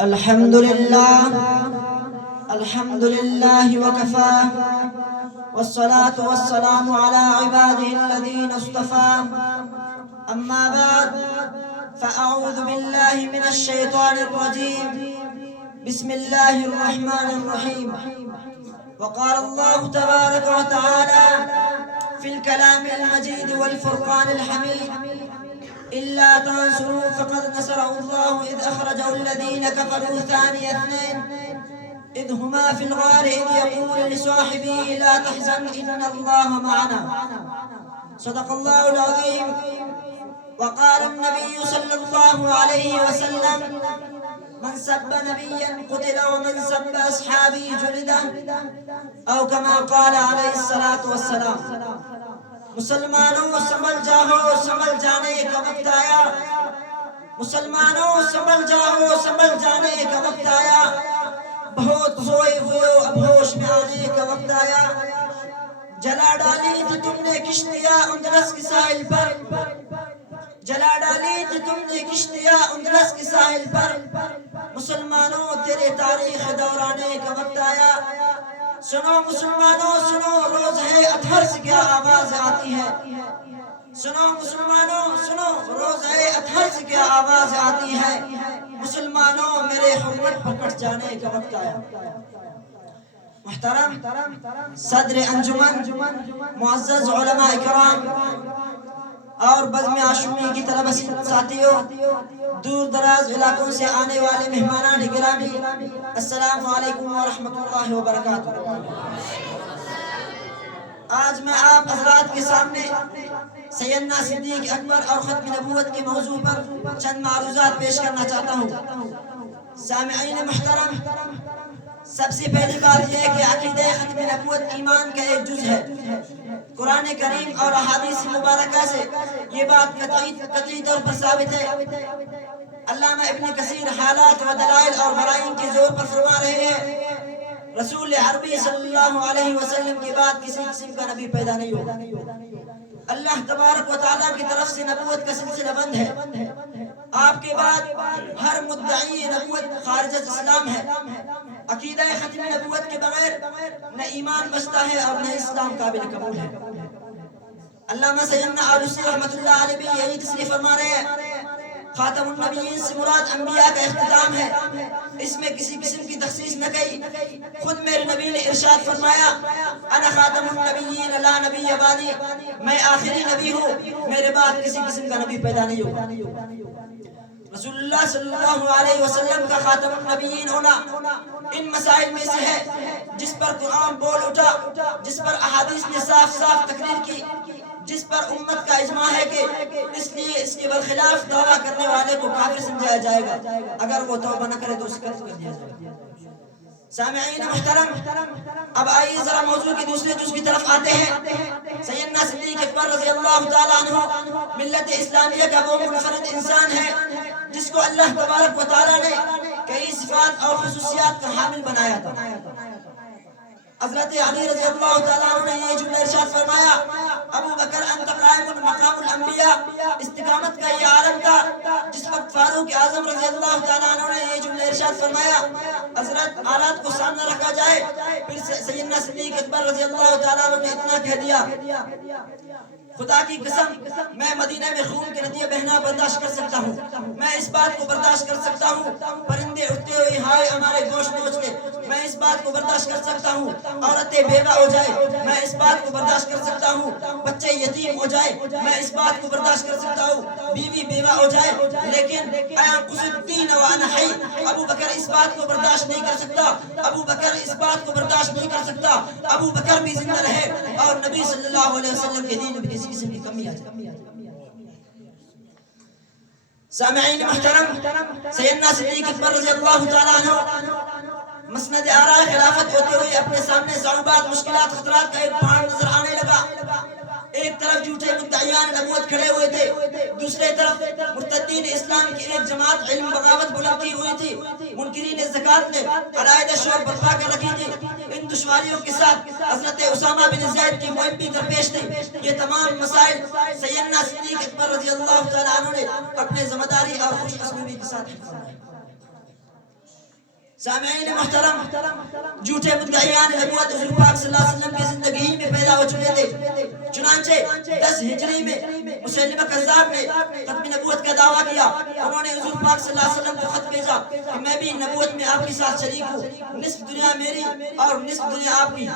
الحمد لله الحمد لله وكفى والصلاة والسلام على عباده الذين اصطفى أما بعد فأعوذ بالله من الشيطان الرجيم بسم الله الرحمن الرحيم وقال الله تبارك وتعالى في الكلام المجيد والفرقان الحميد إلا تنصروا فقد نصره الله إذ أخرجه الذين كفروا ثاني اثنين إذ هما في الغار إذ يقول لصاحبه لا تحزن إن الله معنا صدق الله العظيم. وقال النبي صلى الله عليه وسلم من سب نبيا قتل ومن سب أصحابي جلد أو كما قال عليه الصلاة والسلام. مسلمانوں سنبھل جاؤ سنبھل جانے کا وقت آیا، مسلمانوں سنبھل جاؤ سنبھل جانے کا وقت آیا، بہت سوئے ہوئے اب ہوش میں آنے کا وقت آیا. جلا ڈالی تھی تم نے کشتیاں اندلس کے ساحل پر، جلا ڈالی تھی تم نے کشتیاں اندلس کے ساحل پر، مسلمانوں تیرے تاریخ دورانے کا وقت آیا. سنو مسلمانوں سنو روز ہے اطہر سے کیا آواز آتی ہے، سنو مسلمانوں سنو روز ہے اطہر سے کیا آواز آتی ہے، مسلمانوں میرے حرمت پر کٹ جانے کا وقت آیا. محترم صدر انجمن، معزز علماء اکرام اور بزم عاشوری کی طلبہ ساتھیوں، دور دراز علاقوں سے آنے والے مہمانان گرامی، السلام علیکم ورحمۃ اللہ وبرکاتہ. آج میں آپ حضرات کے سامنے سیدنا صدیق اکبر اور ختم نبوت کے موضوع پر چند معروضات پیش کرنا چاہتا ہوں. سامعین محترم، سب سے پہلی بات یہ ہے کہ عقیدہ ختم نبوت ایمان کا ایک جز ہے. قرآن کریم اور احادیث مبارکہ سے یہ بات قطعی طور پر ثابت ہے. علامہ ابن کثیر حالات و دلائل اور برائن کے زور پر فرما رہے ہیں رسول عربی صلی اللہ علیہ وسلم کے بعد کسی قسم کا نبی پیدا نہیں ہوگا. اللہ تبارک و تعالیٰ کی طرف سے نبوت کا سلسلہ بند ہے. آپ کے بعد ہر مدعی نبوت خارج از اسلام ہے. عقیدہ ختم نبوت کے بغیر نہ ایمان بچتا ہے اور نہ اسلام قابل قبول ہے. علامہ سیدنا آلوسی رحمۃ اللہ علیہ بھی یہی تصریح فرما رہے ہیں. خاتم النبیین سے مراد انبیاء کا اختتام ہے، اس میں کسی قسم کی تخصیص نہ کی. خود میرے نبی نے ارشاد فرمایا انا خاتم النبیین لا نبی بعدی، میں آخری نبی ہوں، میرے بعد کسی قسم کا نبی پیدا نہیں ہوگا. رسول اللہ صلی اللہ علیہ وسلم کا خاتم النبیین ہونا ان مسائل میں سے ہے جس پر قرآن بول اٹھا، جس پر احادیث نے صاف صاف تقریر کی، جس پر امت کا اجماع ہے کہ اس لیے اس کے برخلاف دعویٰ کرنے والے کو کافر سمجھایا جائے گا، اگر وہ توبہ نہ کرے تو اسے قتل کر دیا جائے گا. سامعین محترم، اب آئیے ذرا موضوع کے دوسرے جز کی طرف آتے ہیں. سیدنا صدیق اکبر رضی اللہ تعالیٰ عنہ ملت اسلامیہ کا وہ منفرد انسان ہے جس کو اللہ تبارک و تعالیٰ نے کئی صفات اور خصوصیات کا حامل بنایا تھا. حضرت علی رضی اللہ تعالیٰ عنہ نے یہ جملہ ارشاد فرمایا ابو بکر انت قائم مقام الانبیاء، استقامت کا یہ عالم تھا جس وقت فاروق اعظم رضی اللہ تعالیٰ عنہ نے یہ جملہ ارشاد فرمایا حضرت حالات کو سامنے رکھا جائے. پھر سیدنا صدیق اکبر رضی اللہ تعالیٰ عنہ نے اتنا کہہ دیا خدا کی قسم میں مدینہ میں خون کے ندیاں بہنا برداشت کر سکتا ہوں، میں اس بات کو برداشت کر سکتا ہوں پرندے اڑتے ہوئے ہائے ہمارے گوشت نوچ لے، میں اس بات کو برداشت کر سکتا ہوں عورتیں بیوہ ہو جائے، میں اس بات کو برداشت کر سکتا ہوں بچے یتیم ہو جائے، میں اس بات کو برداشت کر سکتا ہوں بیوی بیوہ ہو جائے، لیکن اینقص الدین وانا حی، ابو بکر اس بات کو برداشت نہیں کر سکتا، ابو بکر اس بات کو برداشت نہیں کر سکتا ابو بکر بھی زندہ رہے اور نبی صلی اللہ علیہ وسلم کے دین میں کسی قسم کی کمی آ جائے. سامعین محترم، سیدنا صدیق اکبر رضی اللہ تعالیٰ عنہ مسند آراء خلافت ہوتے ہوئے اپنے سامنے صعوبات، مشکلات، خطرات کا ایک پہاڑ نظر آنے لگا. ایک طرف جھوٹے مدعیان نبوت کھڑے ہوئے تھے، دوسرے طرف مرتدین اسلام کی ایک جماعت علم بغاوت بلند کی ہوئی تھی. منکرین زکات نے علیحدہ شور برپا کر رکھی تھی. ان دشواریوں کے ساتھ حضرت اسامہ بن زید کی مہم بھی درپیش تھی. یہ تمام مسائل سیدنا صدیق اکبر رضی اللہ تعالیٰ عنہ نے اپنے ذمہ داری اور خوش اسلوبی کے ساتھ حل فرمائے. سامعین محترم، جھوٹے مدعیان نبوت حضور پاک صلی اللہ علیہ وسلم کی زندگی میں پیدا ہو چکے تھے۔ چنانچہ 10 ہجری میں مسیلمہ کذاب نے ختم نبوت کا دعویٰ کیا۔ انہوں نے حضور پاک صلی اللہ علیہ وسلم کو خط بھیجا کہ میں بھی نبوت میں آپ کے ساتھ شریک ہوں، نصف دنیا میری اور نصف دنیا آپ کی۔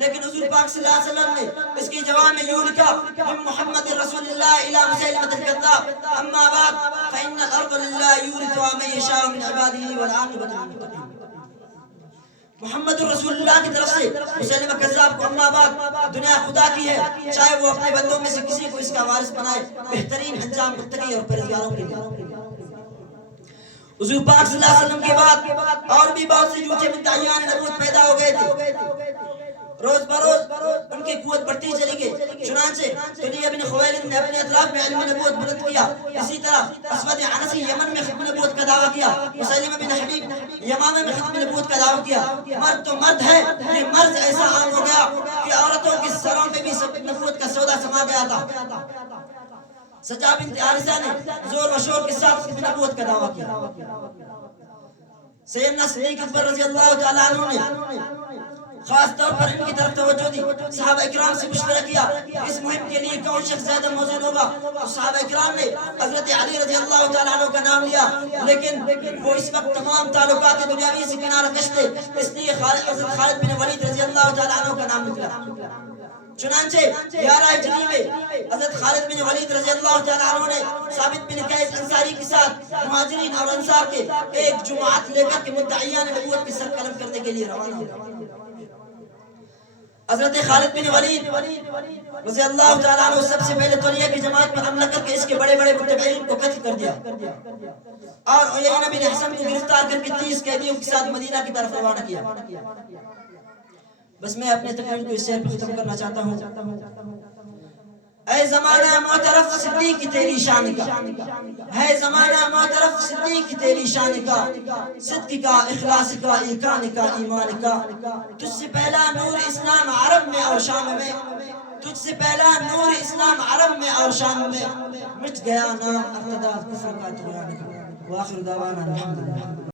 لیکن حضور پاک صلی اللہ علیہ وسلم نے اس کی جواب میں یوں لکھا: من محمد رسول اللہ الی مسیلمہ الکذاب، اما بعد فإن الارض للہ یورثها من یشاء من عباده والعاقبۃ للمتقین۔ محمد رسول اللہ کی طرف سے مسیلمہ کذاب کو اما بعد دنیا خدا کی ہے، چاہے وہ اپنے بندوں میں سے کسی کو اس کا وارث بنائے، بہترین انجام متقی اور پرہیزگاروں کے لیے۔ حضور پاک صلی اللہ علیہ وسلم کے بعد اور بھی بہت سے جھوٹے مدعیان نبوت پیدا ہو گئے تھے۔ روز بروز ان کی قوت بڑھتی چلی گئی۔ چنانچہ طلحہ بن خویلد نے اپنے اطراف میں علم نبوت بلند کیا۔ اسی طرح اسود عنسی یمن میں ختم نبوت کا دعویٰ کیا۔ مسیلمہ بن حبیب یمامہ میں ختم نبوت کا دعویٰ کیا۔ مرد تو مرد ہے، یہ مرض ایسا عام ہو گیا کہ عورتوں کے سروں پہ بھی نبوت کا سودا سما گیا تھا۔ سجا بنت حارثہ نے زور و شور کے ساتھ ختم نبوت کا دعویٰ کیا۔ سیدنا صدیق اکبر رضی اللہ تعالیٰ عنہ نے خاص طور پر ان کی طرف توجہ دی۔ صحابہ اکرام سے مشورہ کیا اس مہم کے لیے کون شخص زیادہ موزون ہوگا۔ تو صحابہ اکرام نے حضرت علی رضی اللہ تعالیٰ عنہ کا نام لیا، لیکن وہ اس وقت تمام تعلقات دنیاوی سے کنارہ کش تھے، اس لیے حضرت خالد بن ولید رضی اللہ تعالیٰ عنہ کا نام نکلا۔ چنانچہ 11 ہجری میں حضرت خالد بن ولید رضی اللہ تعالیٰ عنہ نے ثابت بن قیس انصاری کے ساتھ مہاجرین اور انصار کے ایک جماعت لے کر کے مدعیان نبوت کی سر قلم کرنے کے لیے روانہ ہوا۔ حضرت خالد بن ولید رضی اللہ تعالیٰ عنہ سب سے پہلے طلحہ کی جماعت پر حملہ کر کے اس کے بڑے بڑے متبعین کو قتل کر دیا اور عیینہ بن حصن کو گرفتار کر کے 30 قیدیوں کے ساتھ مدینہ کی طرف روانہ کیا۔ بس میں اپنے تقریر کو اس شعر پر ختم کرنا چاہتا ہوں۔ اے زمانہ معترف صدیق تیری شان کا، ہے زمانہ معترف صدیق تیری شان کا، صدق کا، اخلاص کا، ایقان کا، ایمان کا، تجھ سے پہلا نور اسلام عرب میں اور شام میں، تجھ سے پہلا نور اسلام عرب میں اور شام میں، مٹ گیا نام ارتداد کفر کا طغیان کا۔ وآخر دعوانا الحمدللہ۔